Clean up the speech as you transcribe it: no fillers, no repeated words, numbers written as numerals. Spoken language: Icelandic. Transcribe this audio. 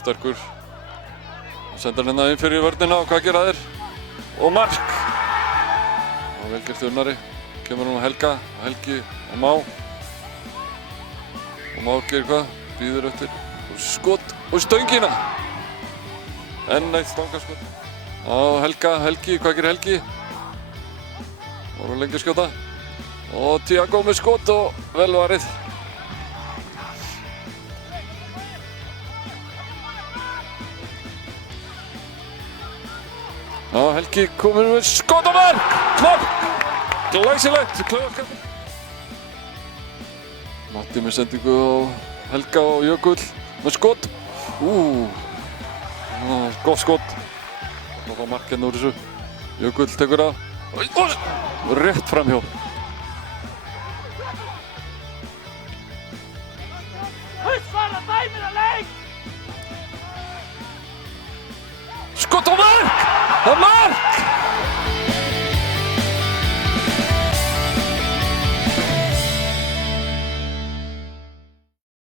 sterkur. Sendar hérna inn fyrir vörnina og hvað gera þeir? Og mark! Og vel gert Unnari. Kemur hún Helga og Helgi og Má. Og Má gerir hvað? Býður eftir og skot og stöngina! Enn eitt stangarskot. Og Helgi, hvað gerir Helgi? Voru lengi að skjóta. Og Tiago með skot og vel varið. Já, Helgi kominn með skot og mark! Mark! Glæsilegt! Klaufaskapur. Matti með sendingu á Helga og Jökull með skot. Gott skot. Það var mark hérna úr þessu. Jökull tekur það. Og rétt framhjá. Skot og mark! Það er mark!